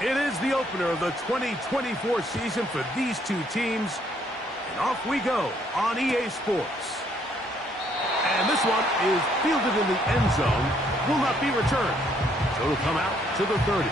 It is the opener of the 2024 season for these two teams. And off we go on EA Sports. And this one is fielded in the end zone. Will not be returned. So it'll come out to the 30.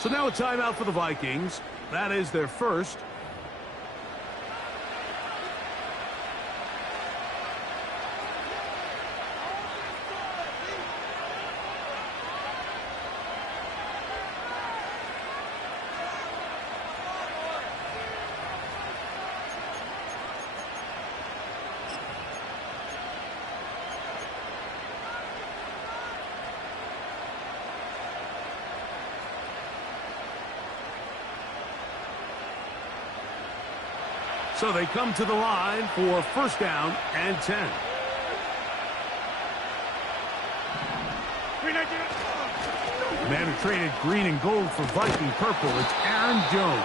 So now a timeout for the Vikings. That is their first. So they come to the line for first down and 10. Man who traded green and gold for Viking purple, it's Aaron Jones.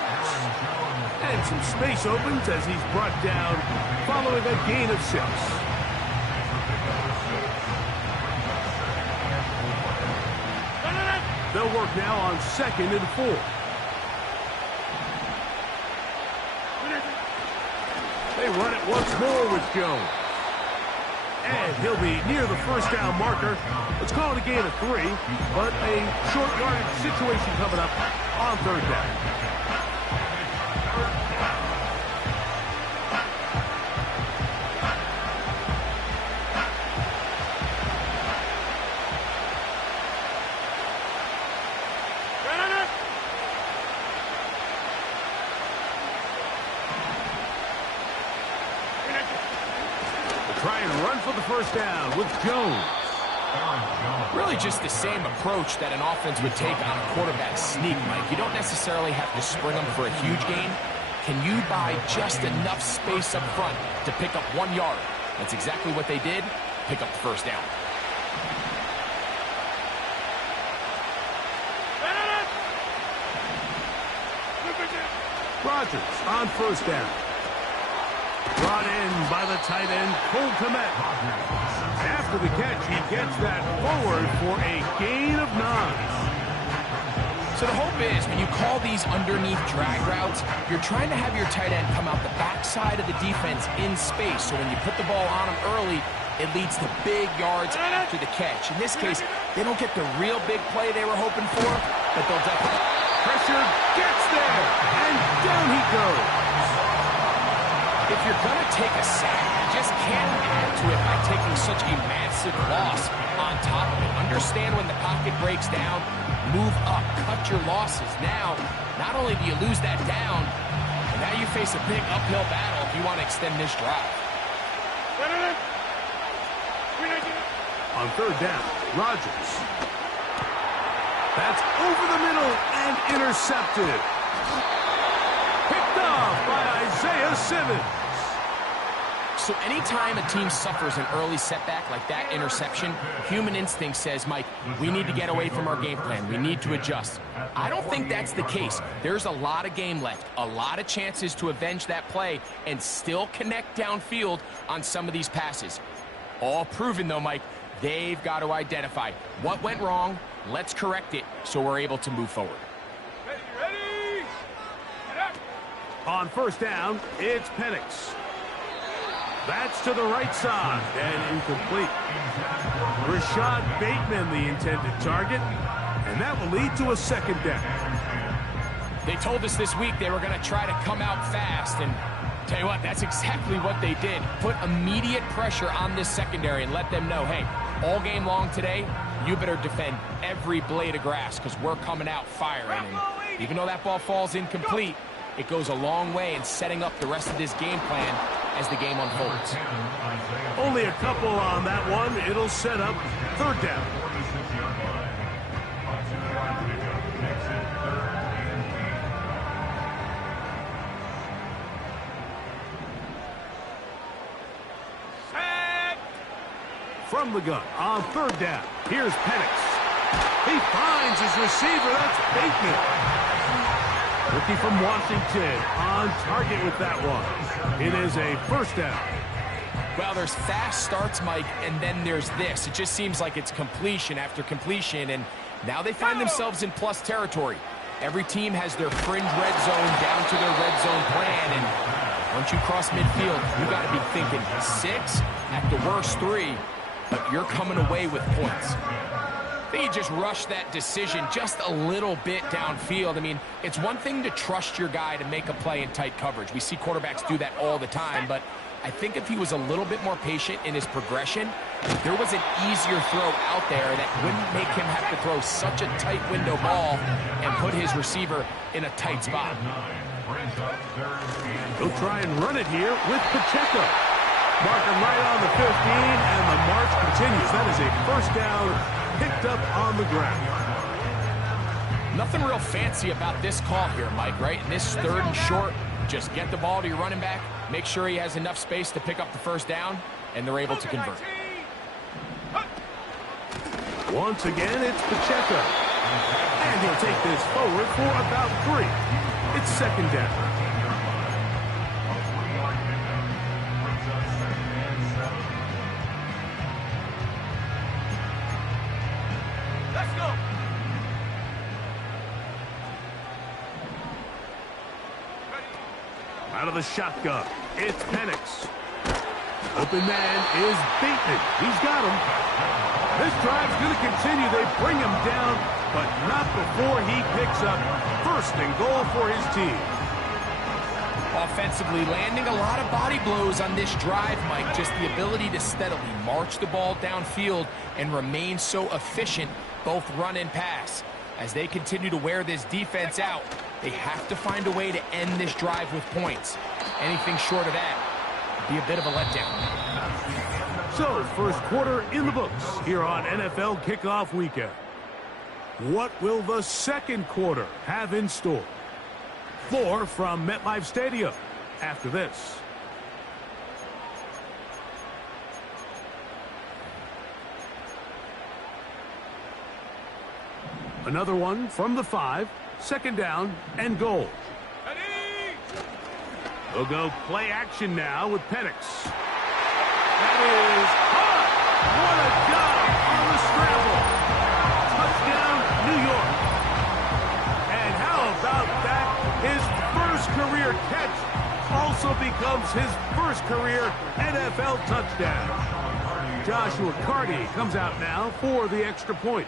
And some space opens as he's brought down following a gain of 6. They'll work now on 2nd and 4. They run it once more with Jones. And he'll be near the first down marker. Let's call it a gain of 3, but a short yardage situation coming up on 3rd down. Try and run for the first down with Jones. Really just the same approach that an offense would take on a quarterback sneak, Mike. You don't necessarily have to spring them for a huge gain. Can you buy just enough space up front to pick up 1 yard? That's exactly what they did. Pick up the first down. Rodgers on first down. Brought in by the tight end, Cole Cmoney. After the catch, he gets that forward for a gain of 9. So the hope is when you call these underneath drag routes, you're trying to have your tight end come out the backside of the defense in space. So when you put the ball on him early, it leads to big yards after the catch. In this case, they don't get the real big play they were hoping for, but they'll definitely... Pressure gets there, and down he goes. If you're going to take a sack, you just can't add to it by taking such a massive loss on top of it. Understand when the pocket breaks down, move up, cut your losses. Now, not only do you lose that down, but now you face a big uphill battle if you want to extend this drive. On 3rd down, Rodgers. That's over the middle and intercepted. Picked off by Isaiah Simmons. So anytime a team suffers an early setback like that interception, human instinct says, Mike, we need to get away from our game plan. We need to adjust. I don't think that's the case. There's a lot of game left, a lot of chances to avenge that play and still connect downfield on some of these passes. All proven, though, Mike, they've got to identify what went wrong, let's correct it so we're able to move forward. Ready? On first down, it's Penix. That's to the right side and incomplete. Rashad Bateman, the intended target, and that will lead to a 2nd down. They told us this week they were going to try to come out fast, and tell you what, that's exactly what they did. Put immediate pressure on this secondary and let them know, hey, all game long today, you better defend every blade of grass because we're coming out firing. And even though that ball falls incomplete, it goes a long way in setting up the rest of this game plan as the game unfolds. Only a couple on that one. It'll set up third down. From the gun on third down. Here's Penix. He finds his receiver. That's Bateman. Rookie from Washington on target with that one. It is a first down. Well, there's fast starts, Mike, and then there's this. It just seems like it's completion after completion, and now they find themselves in plus territory. Every team has their fringe red zone down to their red zone plan, and once you cross midfield, you got to be thinking 6, at the worst 3, but you're coming away with points. I think you just rushed that decision just a little bit downfield. I mean, it's one thing to trust your guy to make a play in tight coverage. We see quarterbacks do that all the time, but I think if he was a little bit more patient in his progression, there was an easier throw out there that wouldn't make him have to throw such a tight window ball and put his receiver in a tight spot. He'll try and run it here with Pacheco. Marking right on the 15, and the march continues. That is a first down picked up on the ground. Nothing real fancy about this call here, Mike, right? In this third and short, just get the ball to your running back, make sure he has enough space to pick up the first down, and they're able to convert. Once again, it's Pacheco. And he'll take this forward for about 3. It's second down. Out of the shotgun, it's Penix. Open man is Bateman. He's got him. This drive's going to continue. They bring him down, but not before he picks up first and goal for his team. Offensively, landing a lot of body blows on this drive, Mike. Just the ability to steadily march the ball downfield and remain so efficient, both run and pass. As they continue to wear this defense out, they have to find a way to end this drive with points. Anything short of that would be a bit of a letdown. So, first quarter in the books here on NFL Kickoff Weekend. What will the second quarter have in store? More from MetLife Stadium after this. Another one from the 5. Second down and goal. They'll go play action now with Penix. That is hot. What a job on the scramble. Touchdown, New York. And how about that? His first career catch also becomes his first career NFL touchdown. Joshua Carty comes out now for the extra point.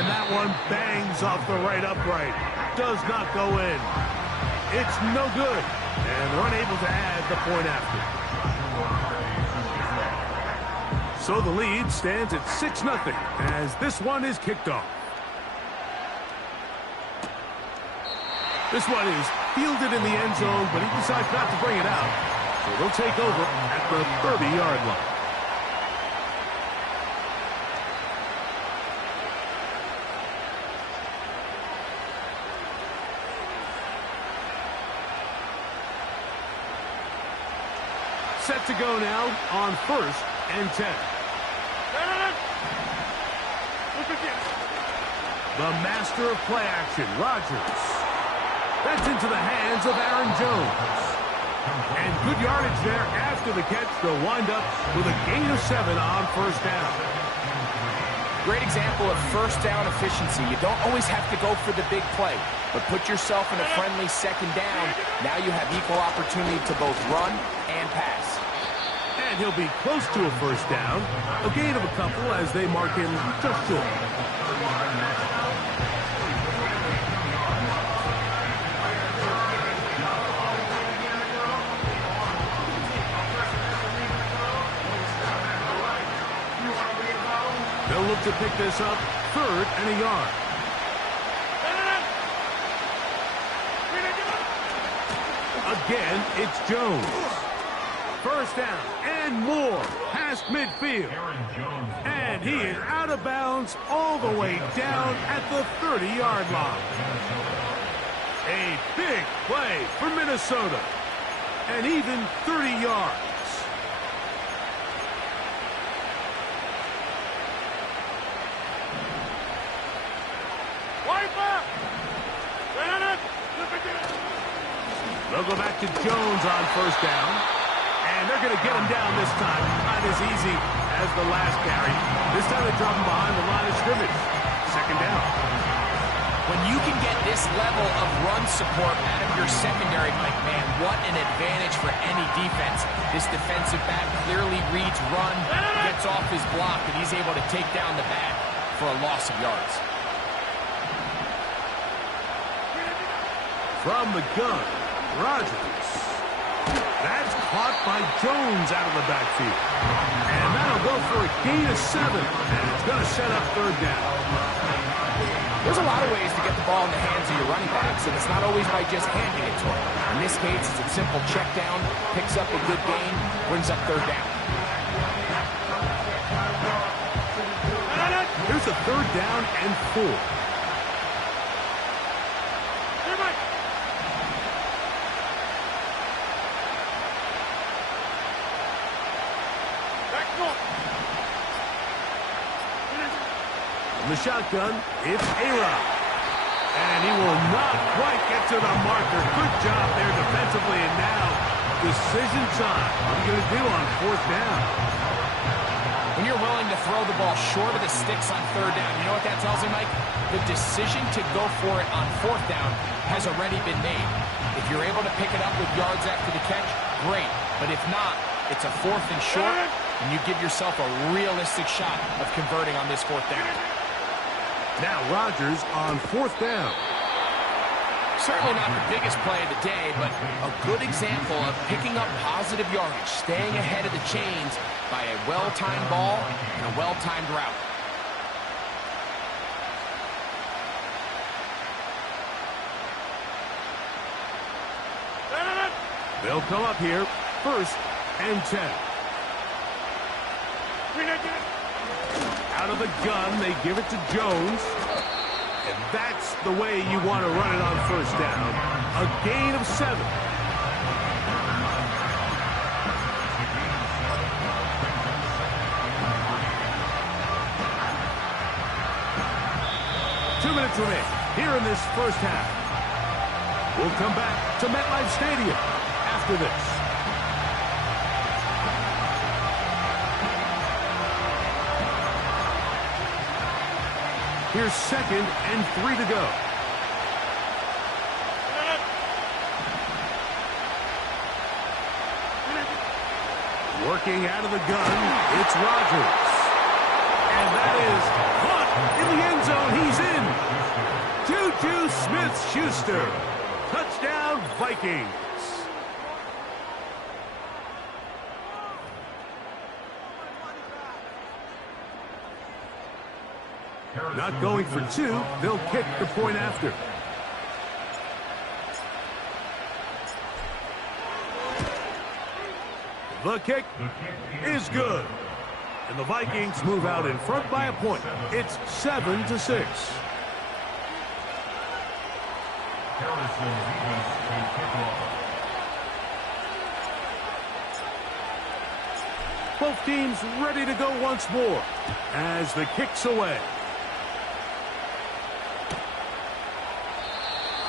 And that one bangs off the right upright. Does not go in. It's no good. And they're unable to add the point after. So the lead stands at 6-0 as this one is kicked off. This one is fielded in the end zone, but he decides not to bring it out. So they'll take over at the 30-yard line. Set to go now on 1st and 10. The master of play action, Rodgers. That's into the hands of Aaron Jones. And good yardage there after the catch. They'll wind up with a gain of 7 on first down. Great example of first down efficiency. You don't always have to go for the big play, but put yourself in a friendly second down. Now you have equal opportunity to both run and pass. And he'll be close to a first down. A gain of a couple as they mark him just short. They'll look to pick this up, 3rd and a yard. Again, it's Jones. 1st down and more past midfield. And he is out of bounds all the way down at the 30-yard line. A big play for Minnesota. And even 30 yards. They'll go back to Jones on 1st down. And they're going to get him down this time. Not as easy as the last carry. This time they drop him behind the line of scrimmage. 2nd down. When you can get this level of run support out of your secondary, Mike, man, what an advantage for any defense. This defensive back clearly reads run, gets off his block, and he's able to take down the back for a loss of yards. From the gun, Rodgers. That's caught by Jones out of the backfield. And that'll go for a gain of 7. And it's going to set up 3rd down. There's a lot of ways to get the ball in the hands of your running backs, and it's not always by just handing it to them. In this case, it's a simple check down, picks up a good gain, brings up 3rd down. Here's a 3rd down and 4. The shotgun, it's A-Rod. And he will not quite get to the marker. Good job there defensively, and now decision time. What are you going to do on 4th down? When you're willing to throw the ball short of the sticks on 3rd down, you know what that tells me, Mike? The decision to go for it on 4th down has already been made. If you're able to pick it up with yards after the catch, great. But if not, it's a 4th and short, and you give yourself a realistic shot of converting on this 4th down. Now Rodgers on 4th down. Certainly not the biggest play of the day, but a good example of picking up positive yardage, staying ahead of the chains by a well-timed ball and a well-timed route. They'll come up here, 1st and 10. Out of the gun, they give it to Jones. And that's the way you want to run it on 1st down. A gain of 7. Two minutes remain here in this 1st half. We'll come back to MetLife Stadium after this. Here's 2nd and 3 to go. Working out of the gun, it's Rodgers. And that is caught in the end zone. He's in. Juju Smith-Schuster. Touchdown, Vikings. Not going for 2. They'll kick the point after. The kick is good. And the Vikings move out in front by a point. It's 7-6. Both teams ready to go once more as the kick's away.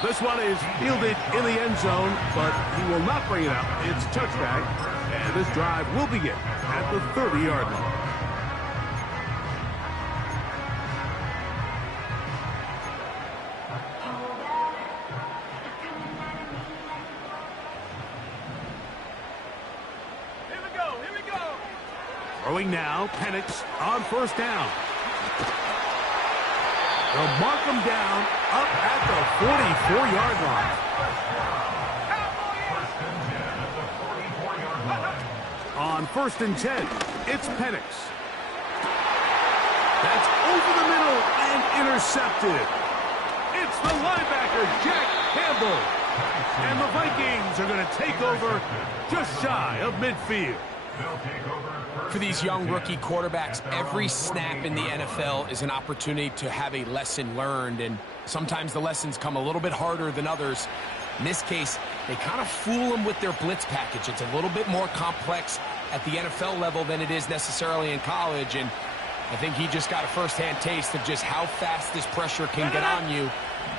This one is fielded in the end zone, but he will not bring it out. It's touchback, and this drive will begin at the 30-yard line. Here we go. Throwing now, Penix on 1st down. They'll mark him down up at the 44-yard line. On 1st and 10, it's Penix. That's over the middle and intercepted. It's the linebacker, Jack Campbell. And the Vikings are going to take over just shy of midfield. For these young rookie quarterbacks, every snap in the NFL is an opportunity to have a lesson learned, and sometimes the lessons come a little bit harder than others. In this case, they kind of fool them with their blitz package. It's a little bit more complex at the NFL level than it is necessarily in college, and I think he just got a first-hand taste of just how fast this pressure can get on you.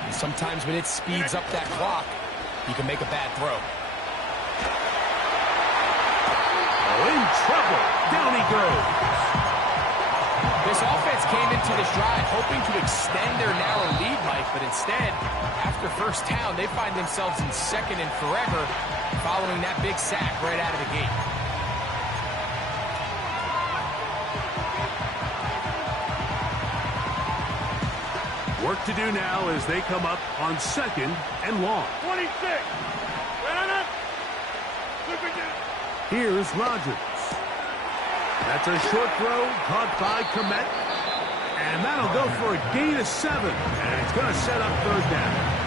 And sometimes when it speeds up that clock, you can make a bad throw. Oh, in trouble. Down he goes. This offense came into this drive hoping to extend their narrow lead, Mike, but instead, after first down, they find themselves in second and forever following that big sack right out of the gate. Work to do now as they come up on second and long. 26. Here's Rodgers. That's a short throw caught by Cmoney. And that'll go for a gain of 7. And it's going to set up third down.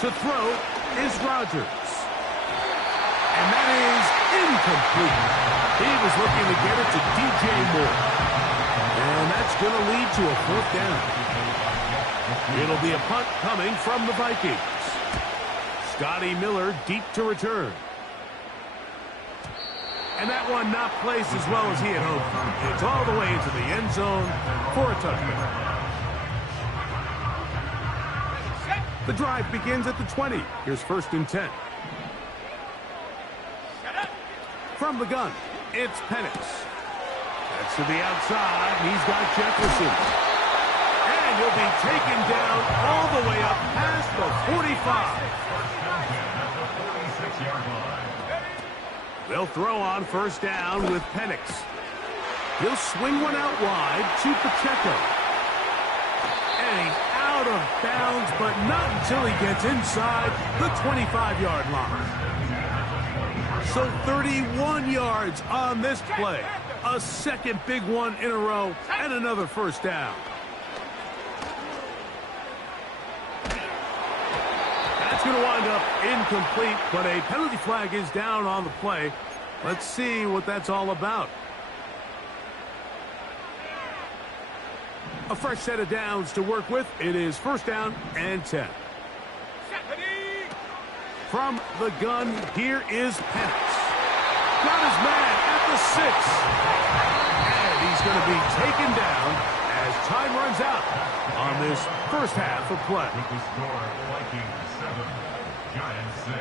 To throw is Rodgers. And that is incomplete. He was looking to get it to DJ Moore. And that's going to lead to a fourth down. It'll be a punt coming from the Vikings. Scotty Miller deep to return. And that one not placed as well as he had hoped. It's all the way into the end zone for a touchdown. The drive begins at the 20. Here's first and 10. From the gun, it's Penix. That's to the outside. He's got Jefferson. And he'll be taken down all the way up past the 45. They'll throw on first down with Penix. He'll swing one out wide to Pacheco. And he's out of bounds, but not until he gets inside the 25-yard line. So 31 yards on this play. A second big one in a row, and another first down. That's going to wind up incomplete, but a penalty flag is down on the play. Let's see what that's all about. A fresh set of downs to work with. It is first down and 10. From the gun, here is Penix. Got his man at the 6. And he's going to be taken down as time runs out on this first half of play. With the score, Vikings 7, Giants 6.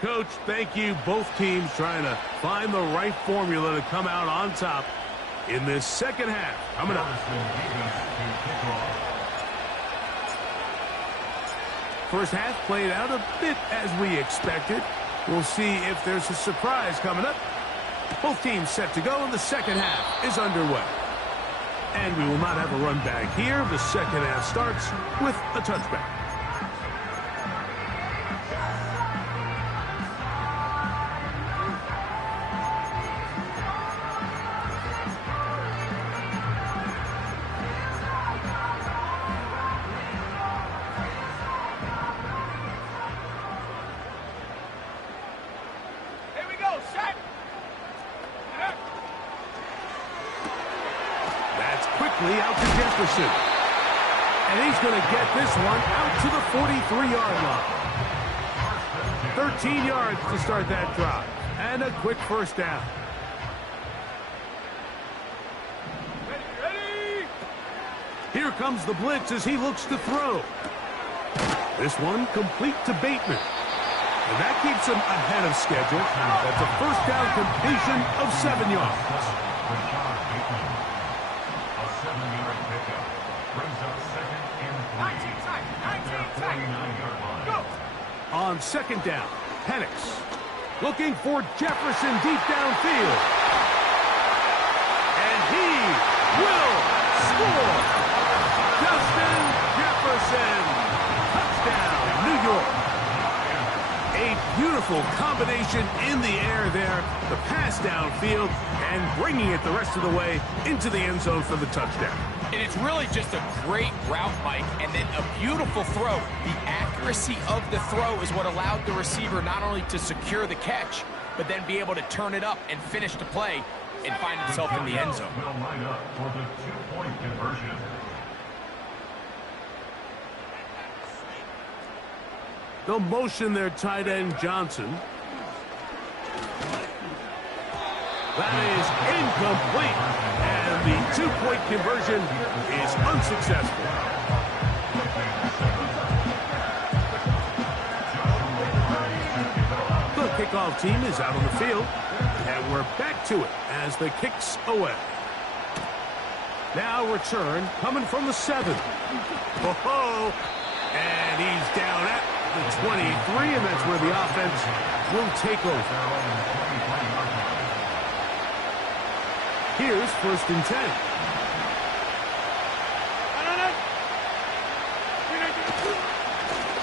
Coach, thank you. Both teams trying to find the right formula to come out on top in this second half. Coming up. First half played out a bit as we expected. We'll see if there's a surprise coming up. Both teams set to go, and the second half is underway. And we will not have a run back here. The second half starts with a touchback. Out to Jefferson. And he's going to get this one out to the 43-yard line. 13 yards to start that drive. And a quick first down. Ready. Here comes the blitz as he looks to throw. This one complete to Bateman. And that keeps him ahead of schedule. That's a first down completion of 7 yards. A 7-yard pickup. Brings up second and 3. At their 49-yard line. On second down, Penix looking for Jefferson deep downfield. And he will score. Justin Jefferson. Touchdown, New York. A beautiful combination in the air there. The pass downfield and bringing it the rest of the way into the end zone for the touchdown. And it's really just a great route, Mike, and then a beautiful throw. The accuracy of the throw is what allowed the receiver not only to secure the catch, but then be able to turn it up and finish the play and find himself in the end zone. Will line up for the 2-point conversion. They'll motion their tight end, Johnson. That is incomplete. And the 2-point conversion is unsuccessful. The kickoff team is out on the field. And we're back to it as the kick's away. Now return coming from the 7. Whoa! And he's down at the 23, and that's where the offense will take over. Here's 1st and 10.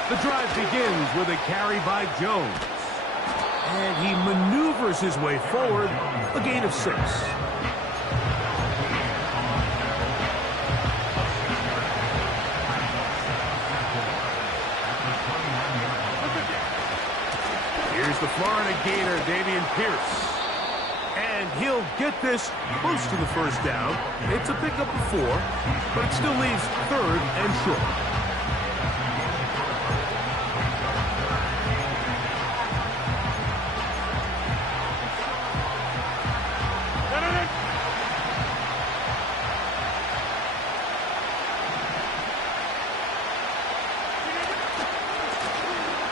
The drive begins with a carry by Jones. And he maneuvers his way forward, a gain of 6. Here's the Florida Gator, Dameon Pierce. And he'll get this close to the 1st down. It's a pickup of 4, but it still leaves 3rd and short.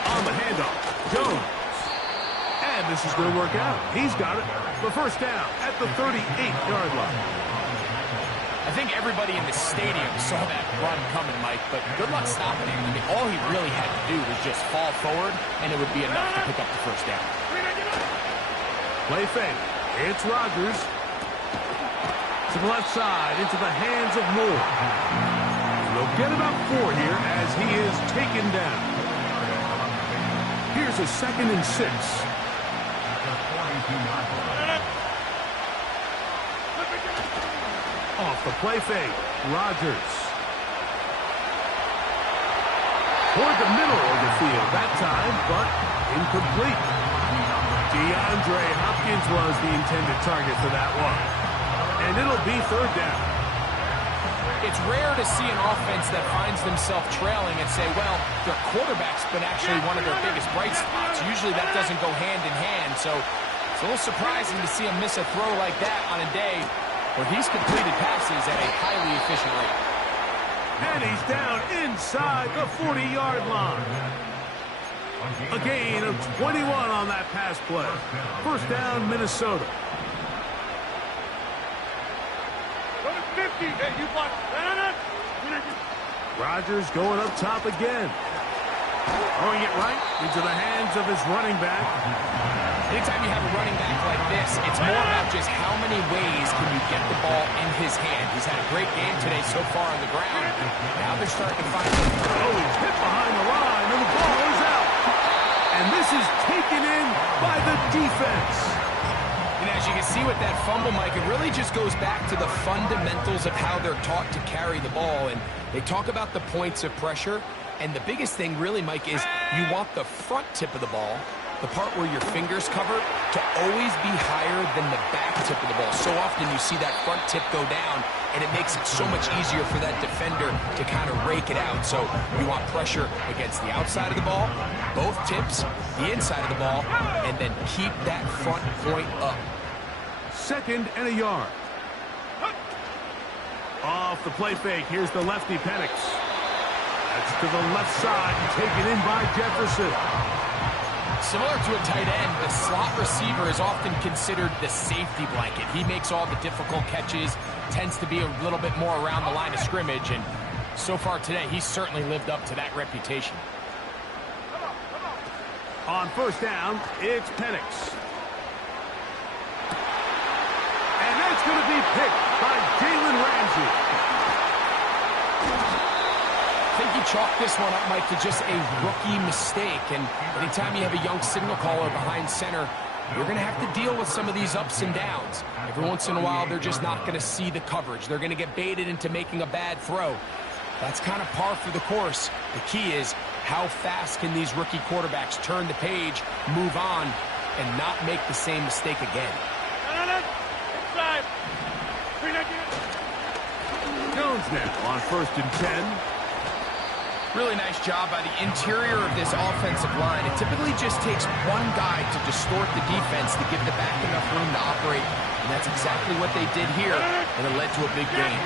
On the handoff, Jones. And this is going to work out. He's got it. The 1st down at the 38-yard line. I think everybody in the stadium saw that run coming, Mike, but good luck stopping him. I mean, all he really had to do was just fall forward, and it would be enough to pick up the 1st down. Play fake. It's Rodgers. To the left side, into the hands of Moore. They'll get about 4 here as he is taken down. Here's a 2nd and 6. Off the play fake, Rodgers. Toward the middle of the field that time, but incomplete. DeAndre Hopkins was the intended target for that one. And it'll be 3rd down. It's rare to see an offense that finds themselves trailing and say, well, their quarterback's been actually one of their biggest bright spots. Usually that doesn't go hand in hand, so it's a little surprising to see him miss a throw like that on a day where he's completed passes at a highly efficient rate. And he's down inside the 40-yard line. A gain of 21 on that pass play. 1st down, Minnesota. Rodgers going up top again. Throwing it right into the hands of his running back. Anytime you have a running back like this, it's more about just how many ways can you get the ball in his hand. He's had a great game today so far on the ground. Now they're starting to find him. Oh, he's hit behind the line, and the ball is out. And this is taken in by the defense. And as you can see with that fumble, Mike, it really just goes back to the fundamentals of how they're taught to carry the ball. And they talk about the points of pressure. And the biggest thing really, Mike, is you want the front tip of the ball, the part where your fingers cover, to always be higher than the back tip of the ball. So often you see that front tip go down, and it makes it so much easier for that defender to kind of rake it out. So you want pressure against the outside of the ball, both tips, the inside of the ball, and then keep that front point up. 2nd and a yard. Off the play fake, here's the lefty Penix. That's to the left side, taken in by Jefferson. Similar to a tight end, the slot receiver is often considered the safety blanket. He makes all the difficult catches, tends to be a little bit more around the line of scrimmage, and so far today, he's certainly lived up to that reputation. On first down, it's Penix. And that's going to be picked by Jalen Ramsey. I think you chalk this one up, Mike, to just a rookie mistake. And anytime you have a young signal caller behind center, you're going to have to deal with some of these ups and downs. Every once in a while, they're just not going to see the coverage. They're going to get baited into making a bad throw. That's kind of par for the course. The key is how fast can these rookie quarterbacks turn the page, move on, and not make the same mistake again. Jones now on first and 10. Really nice job by the interior of this offensive line. It typically just takes one guy to distort the defense to give the back enough room to operate, and that's exactly what they did here, and it led to a big gain.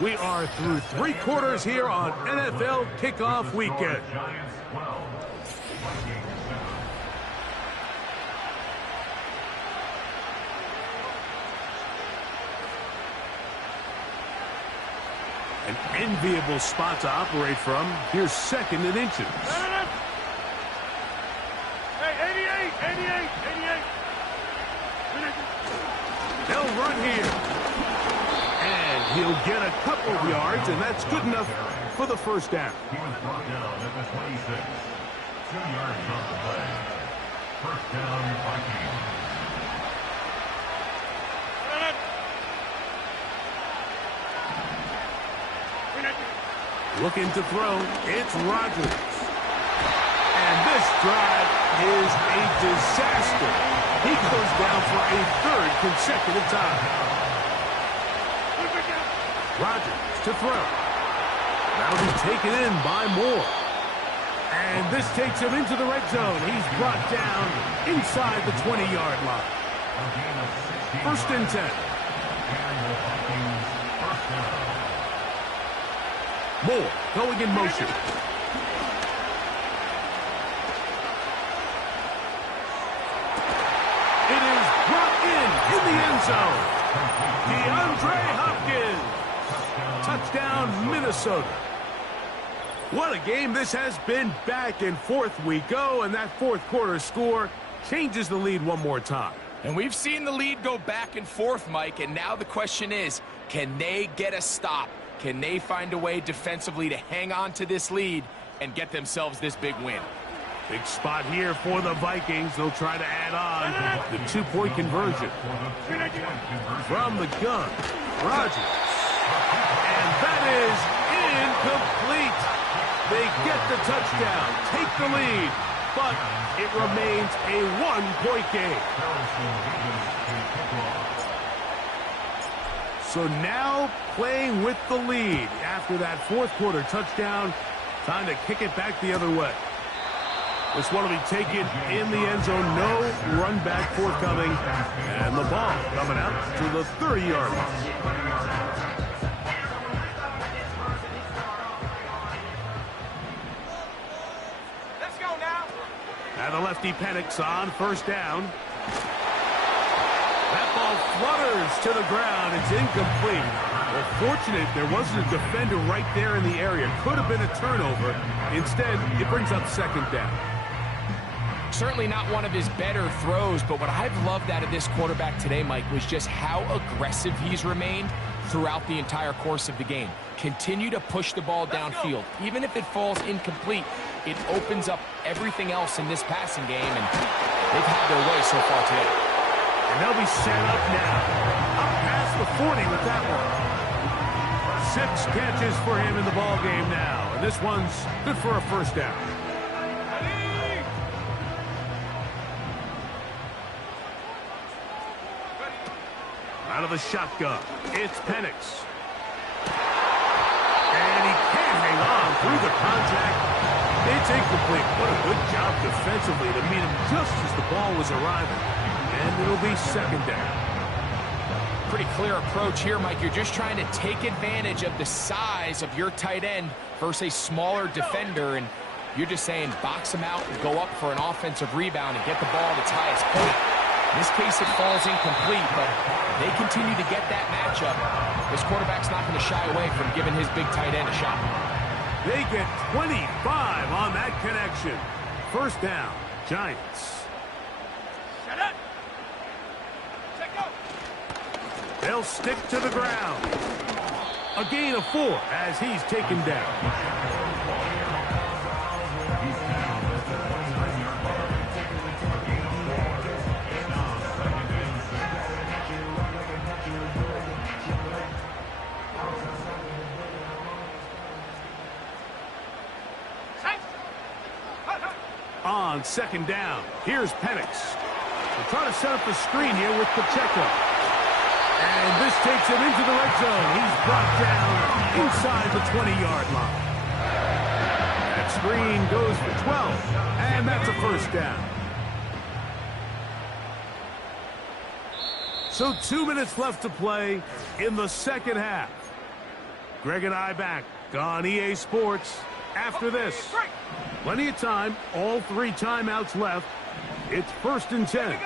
We are through 3 quarters here on NFL Kickoff Weekend. An enviable spot to operate from. Here's second and inches. Hey, 88. They'll run here. And he'll get a couple of yards, and that's good enough for the first down. He was brought down at the 26. 2 yards on the play. First down, Vikings. Looking to throw, it's Rodgers. And this drive is a disaster. He goes down for a 3rd consecutive time. Rodgers to throw. That'll be taken in by Moore. And this takes him into the red zone. He's brought down inside the 20-yard line. First and 10. Moore going in motion. It is brought in the end zone. DeAndre Hopkins. Touchdown, Minnesota. What a game this has been. Back and forth we go, and that 4th quarter score changes the lead one more time. And we've seen the lead go back and forth, Mike, and now the question is, can they get a stop? Can they find a way defensively to hang on to this lead and get themselves this big win? Big spot here for the Vikings. They'll try to add on the 2-point conversion. From the gun, Rodgers. And that is incomplete. They get the touchdown, take the lead, but it remains a 1-point game. So now playing with the lead after that 4th quarter touchdown. Time to kick it back the other way. This one will be taken in the end zone. No run back forthcoming. And the ball coming out to the 30-yard line. Let's go now. Now the lefty Penix on first down. That ball flutters to the ground. It's incomplete. Well, fortunate there wasn't a defender right there in the area. Could have been a turnover. Instead, it brings up second down. Certainly not one of his better throws, but what I've loved out of this quarterback today, Mike, was just how aggressive he's remained throughout the entire course of the game. Continue to push the ball downfield. Even if it falls incomplete, it opens up everything else in this passing game, and they've had their way so far today. And they'll be set up now. Up past the 40 with that one. 6 catches for him in the ball game now. And this one's good for a first down. Out of the shotgun, it's Penix. And he can't hang on through the contact. It's incomplete. What a good job defensively to meet him just as the ball was arriving. And it'll be second down. Pretty clear approach here, Mike. You're just trying to take advantage of the size of your tight end versus a smaller defender, and you're just saying box him out and go up for an offensive rebound and get the ball at its highest point. In this case, it falls incomplete, but they continue to get that matchup. This quarterback's not going to shy away from giving his big tight end a shot. They get 25 on that connection. First down, Giants. Shut up. Check go. They'll stick to the ground. A gain of 4 as he's taken down. On second down, here's Penix. They're trying to set up the screen here with Pacheco. And this takes him into the red zone. He's brought down inside the 20-yard line. That screen goes for 12, and that's a first down. So 2 minutes left to play in the second half. Greg and I back on EA Sports after this. Plenty of time, all 3 timeouts left. It's 1st and 10.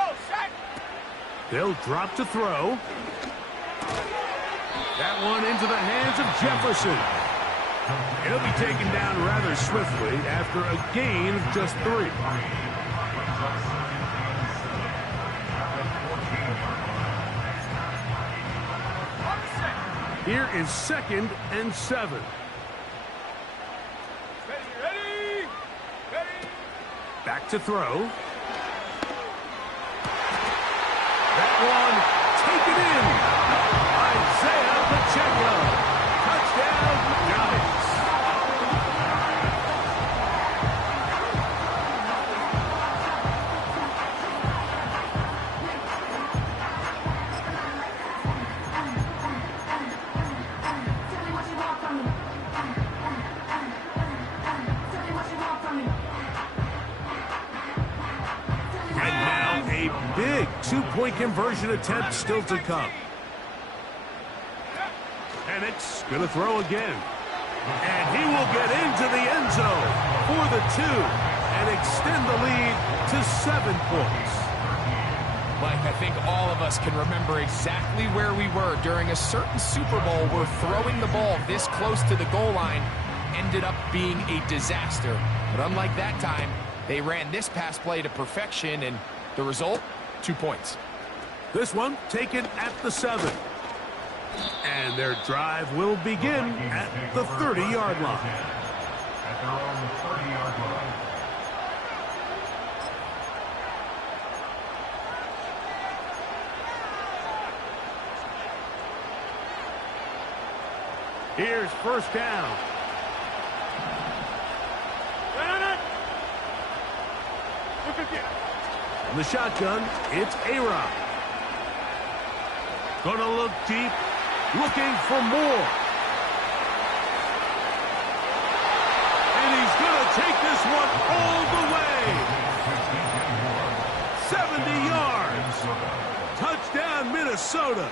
They'll drop to throw. That one into the hands of Jefferson. He'll be taken down rather swiftly after a gain of just 3. Here is 2nd and 7. Back to throw. That one taken in. Isaiah Pacheco. Touchdown, Giants. Big 2-point conversion attempt still to come. Penix going to throw again. And he will get into the end zone for the 2 and extend the lead to 7 points. Mike, I think all of us can remember exactly where we were during a certain Super Bowl where throwing the ball this close to the goal line ended up being a disaster. But unlike that time, they ran this pass play to perfection, and the result, 2 points. This one taken at the 7. And their drive will begin at the 30-yard line. At their own 30-yard line. Here's first down. In the shotgun, it's A-Rod. Gonna look deep, looking for more. And he's gonna take this one all the way. 70 yards. Touchdown, Minnesota.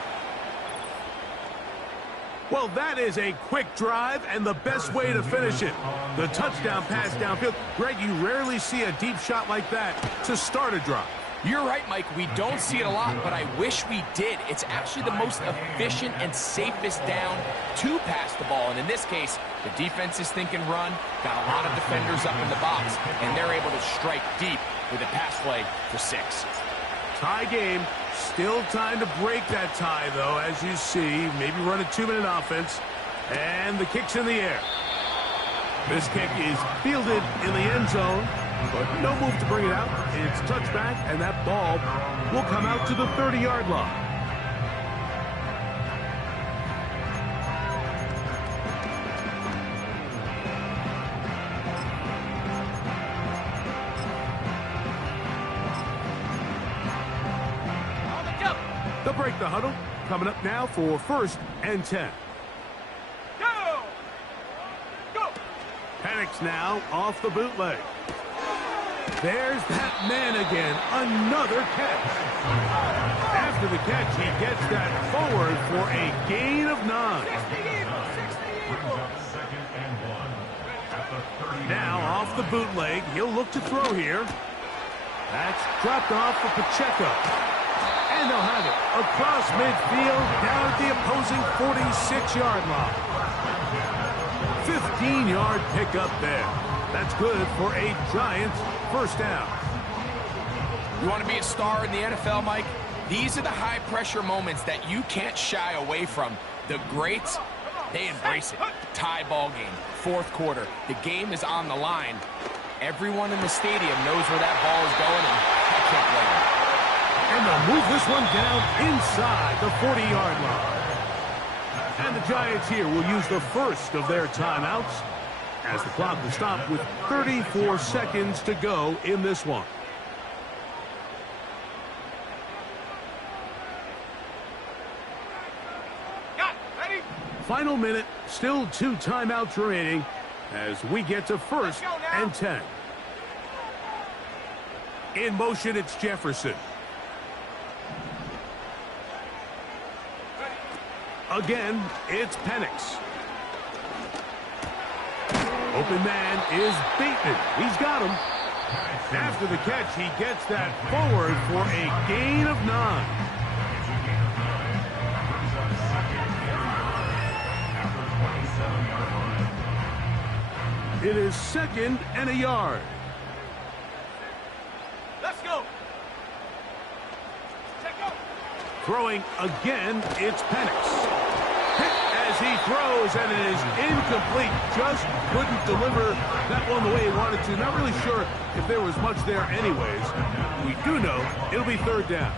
Well, that is a quick drive and the best way to finish it. The touchdown pass downfield. Greg, you rarely see a deep shot like that to start a drive. You're right, Mike. We don't see it a lot, but I wish we did. It's actually the most efficient and safest down to pass the ball. And in this case, the defense is thinking run, got a lot of defenders up in the box, and they're able to strike deep with a pass play for 6. Tie game. Still time to break that tie, though, as you see. Maybe run a 2-minute offense. And the kick's in the air. This kick is fielded in the end zone, but no move to bring it out. It's touchback, and that ball will come out to the 30-yard line. They'll break the huddle. Coming up now for 1st and 10. Penix now off the bootleg. There's that man again. Another catch. After the catch, he gets that forward for a gain of 9. Now off the bootleg, he'll look to throw here. That's dropped off for Pacheco. And they'll have it across midfield down at the opposing 46-yard line. 15-yard pickup there. That's good for a Giants first down. You want to be a star in the NFL, Mike? These are the high-pressure moments that you can't shy away from. The greats, they embrace it. Tie ball game, fourth quarter. The game is on the line. Everyone in the stadium knows where that ball is going, and I can't blame them. And they'll move this one down inside the 40-yard line. And the Giants here will use the first of their timeouts as the clock will stop with 34 seconds to go in this one. Final minute, still 2 timeouts remaining as we get to first and 10. In motion, it's Jefferson. Again, it's Penix. Open man is Bateman. He's got him. After the catch, he gets that forward for a gain of 9. It is second and a yard. Let's go. Throwing again, it's Penix. Hit as he throws, and it is incomplete. Just couldn't deliver that one the way he wanted to. Not really sure if there was much there anyways. We do know it'll be third down.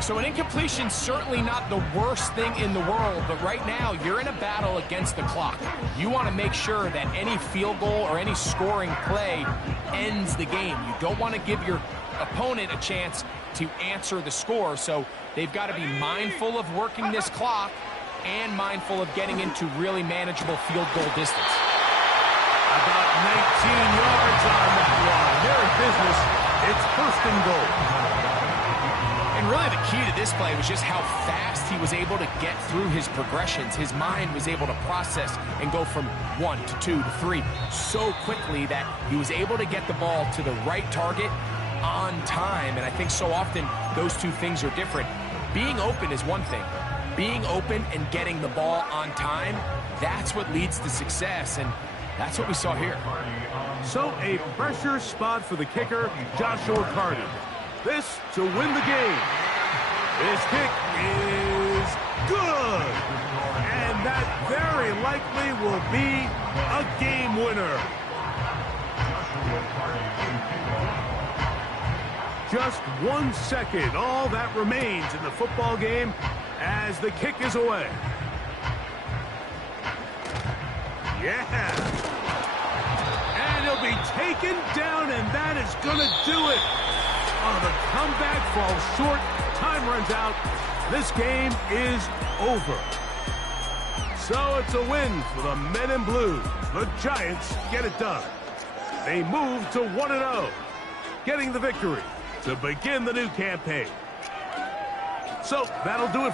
So an incompletion's certainly not the worst thing in the world, but right now you're in a battle against the clock. You want to make sure that any field goal or any scoring play ends the game. You don't want to give your opponent a chance to answer the score, so they've got to be mindful of working this clock and mindful of getting into really manageable field goal distance. About 19 yards on that one. They're in business. It's first and goal. And really the key to this play was just how fast he was able to get through his progressions. His mind was able to process and go from 1 to 2 to 3 so quickly that he was able to get the ball to the right target on time. And I think so often those two things are different. Being open is one thing. Being open and getting the ball on time, that's what leads to success. And that's what we saw here. So a pressure spot for the kicker, Joshua Carter. This to win the game. His kick is good. And that very likely will be a game winner. Just 1 second, all that remains in the football game as the kick is away. Yeah. And he'll be taken down, and that is going to do it. Oh, the comeback falls short. Time runs out. This game is over. So it's a win for the Men in Blue. The Giants get it done. They move to 1-0, getting the victory to begin the new campaign. So that'll do it.